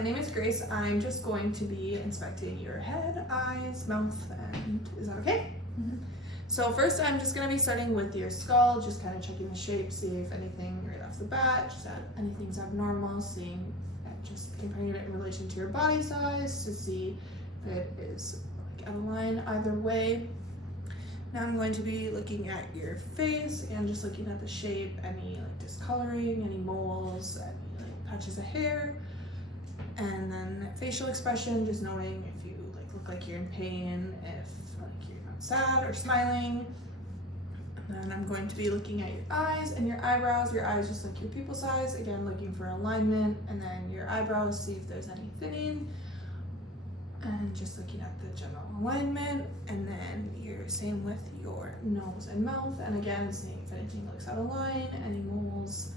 my name is Grace. I'm just going to be inspecting your head, eyes, mouth, and is that okay? Mm-hmm. So first I'm just going to be starting with your skull, just kind of checking the shape, see if anything right off the bat, just anything's abnormal, seeing, just comparing it in relation to your body size to see if it is like out of line either way. Now I'm going to be looking at your face and just looking at the shape, any like discoloring, any moles, any like patches of hair, and then facial expression, just knowing if you like look like you're in pain, if like you're not sad or smiling. And then I'm going to be looking at your eyes and your eyebrows. Your eyes just like your pupil size, again looking for alignment, and then your eyebrows, see if there's any thinning. And just looking at the general alignment, and then you're same with your nose and mouth, and again seeing if anything looks out of line, any moles,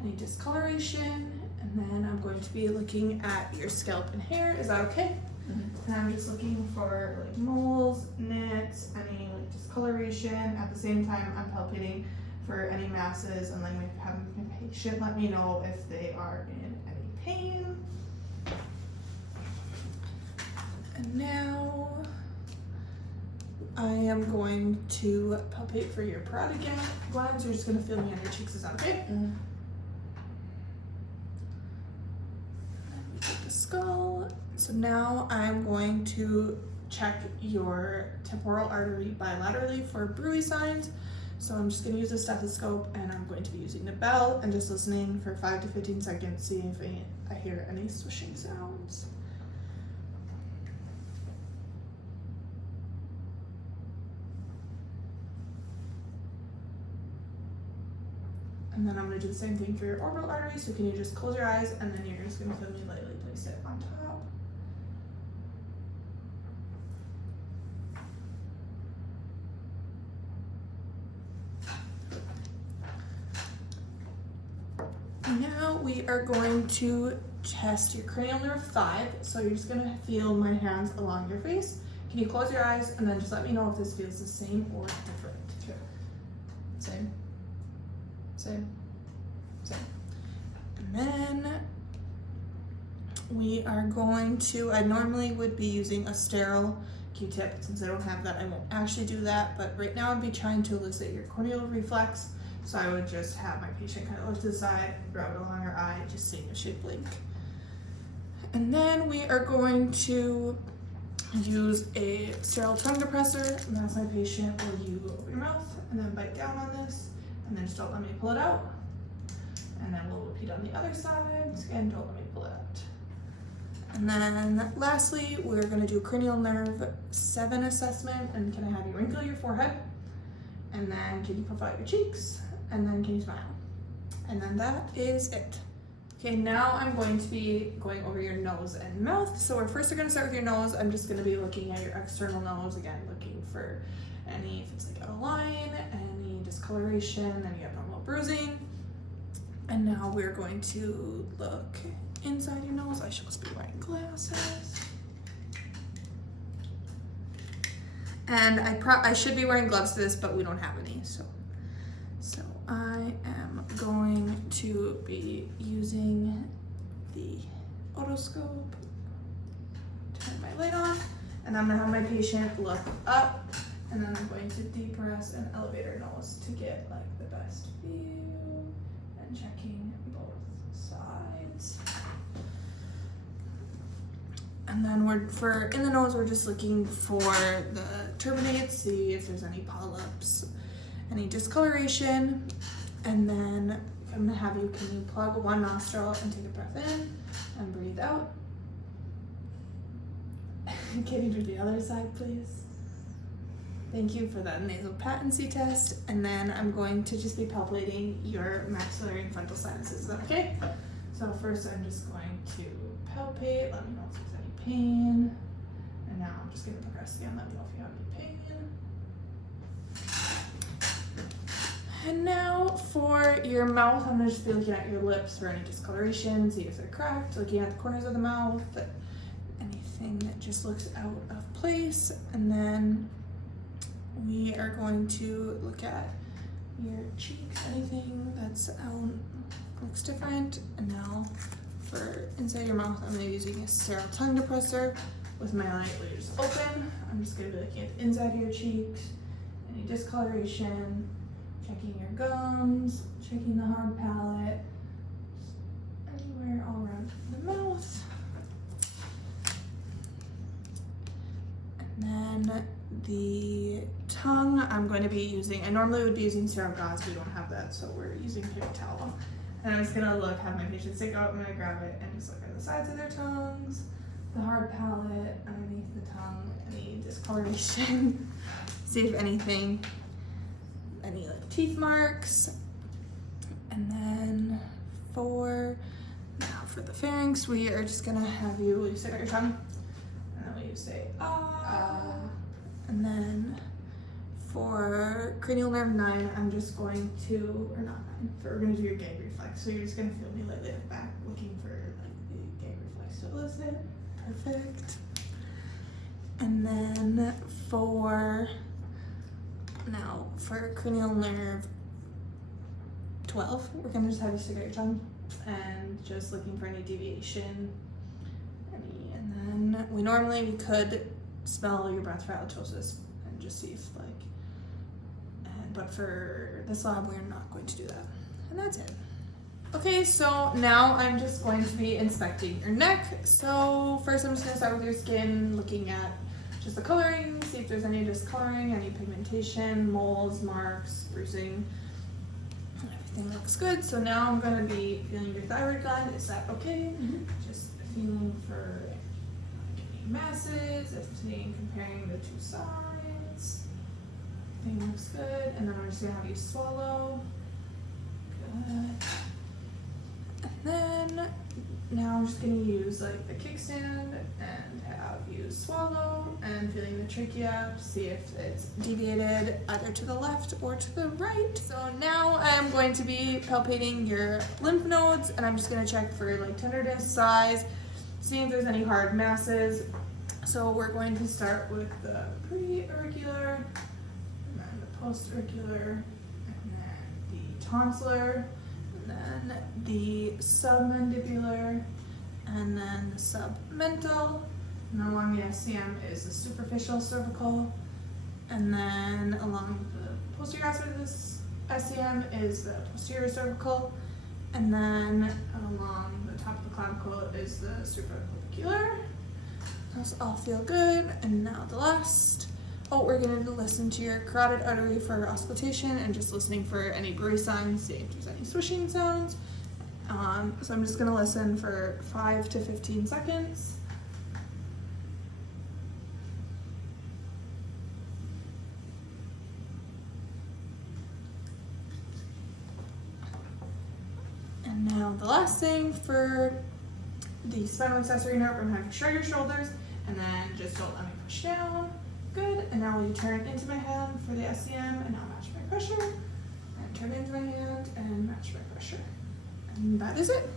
any discoloration, and then I'm going to be looking at your scalp and hair. Is that okay? Mm-hmm. And I'm just looking for like moles, nits, any like discoloration. At the same time, I'm palpating for any masses, and like having my patient let me know if they are in any pain. And now I am going to palpate for your parotid glands. You're just going to feel me on your cheeks. Is that okay? Mm-hmm. And we take the skull. So now I'm going to check your temporal artery bilaterally for bruit signs. So I'm just going to use a stethoscope, and I'm going to be using the bell and just listening for 5 to 15 seconds, see if I hear any swishing sounds. And then I'm going to do the same thing for your orbital artery. So can you just close your eyes, and then you're just going to feel me lightly place it on top. Now we are going to test your cranial nerve 5. So you're just going to feel my hands along your face. Can you close your eyes and then just let me know if this feels the same or different? Sure. Same. Same. Same. And then we are going to, I normally would be using a sterile Q-tip. Since I don't have that, I won't actually do that. But right now I'd be trying to elicit your corneal reflex. So I would just have my patient kind of look to the side, rub it along her eye, just seeing a shape blink. And then we are going to use a sterile tongue depressor, and that's my patient where you open your mouth and then bite down on this, and then just don't let me pull it out. And then we'll repeat on the other side, and don't let me pull it out. And then lastly, we're gonna do cranial nerve 7 assessment, and can I have you wrinkle your forehead? And then can you puff out your cheeks? And then can you smile? And then that is it. Okay, now I'm going to be going over your nose and mouth. So we're first gonna start with your nose. I'm just gonna be looking at your external nose, again, looking for any, if it's like out of line, any discoloration, any abnormal bruising. And now we're going to look inside your nose. I should just be wearing glasses. And I should be wearing gloves to this, but we don't have any, so I am going to be using the otoscope. Turn my light on, and I'm gonna have my patient look up, and then I'm going to depress and elevate her nose to get like the best view, and checking both sides. And then in the nose, we're just looking for the turbinates, see if there's any polyps, any discoloration. And then I'm gonna have you, can you plug one nostril and take a breath in and breathe out? Can you do the other side, please? Thank you for that nasal patency test. And then I'm going to just be palpating your maxillary and frontal sinuses. Is that okay? So first I'm just going to palpate, let me know if there's any pain. And now I'm just going to progress again, let me know if you have any pain. And now for your mouth, I'm going to just be looking at your lips for any discoloration, see if they're cracked, looking at the corners of the mouth, anything that just looks out of place. And then we are going to look at your cheeks, anything that's out, looks different. And now for inside your mouth, I'm gonna be using a sterile tongue depressor with my light leaders open. I'm just gonna be looking at the inside of your cheeks, any discoloration, checking your gums, checking the hard palate, anywhere all around the mouth. And then the tongue, I'm going to be using, I normally would be using sterile gauze, we don't have that, so we're using paper towel. And I'm just gonna have my patient stick out, I'm gonna grab it and just look at the sides of their tongues, the hard palate, underneath the tongue, any discoloration, see if anything, any like teeth marks. And then for the pharynx, we are just gonna have you stick out your tongue, and then you say ah. And then for cranial nerve 9, I'm just going to, or not 9, we're gonna do your gag reflex. So you're just gonna feel me lightly at the back, looking for like the gag reflex to elicit. Perfect. And then for cranial nerve 12, we're gonna just have you stick out your tongue and just looking for any deviation. And then we could smell your breath for halitosis and just see if but for this lab we're not going to do that. And that's it. Okay, so now I'm just going to be inspecting your neck. So first I'm just gonna start with your skin, looking at just the coloring, see if there's any discoloring, any pigmentation, moles, marks, bruising. Everything looks good. So now I'm gonna be feeling your thyroid gland. Is that okay? Mm-hmm. Just feeling for any masses, comparing the two sides. Everything looks good. And then I'm just gonna have you swallow. Good. And then now I'm just gonna use like the kickstand and have you swallow and feeling the trachea to see if it's deviated either to the left or to the right. So now I am going to be palpating your lymph nodes, and I'm just gonna check for like tenderness, size, seeing if there's any hard masses. So we're going to start with the pre-auricular, and then the post-auricular, and then the tonsillar, and then the submandibular, and then the submental, and then along the SCM is the superficial cervical, and then along the posterior aspect of this SCM is the posterior cervical, and then along the top of the clavicle is the supraclavicular. Those all feel good. And now the last, we're going to listen to your carotid artery for auscultation and just listening for any buoy signs, see if there's any swishing sounds. So I'm just going to listen for 5 to 15 seconds. And now the last thing for the spinal accessory nerve, I'm going to have you shrug your shoulders and then just don't let me push down. Good. And now will you turn into my hand for the SCM and now match my pressure, and turn into my hand and match my pressure. And that is it.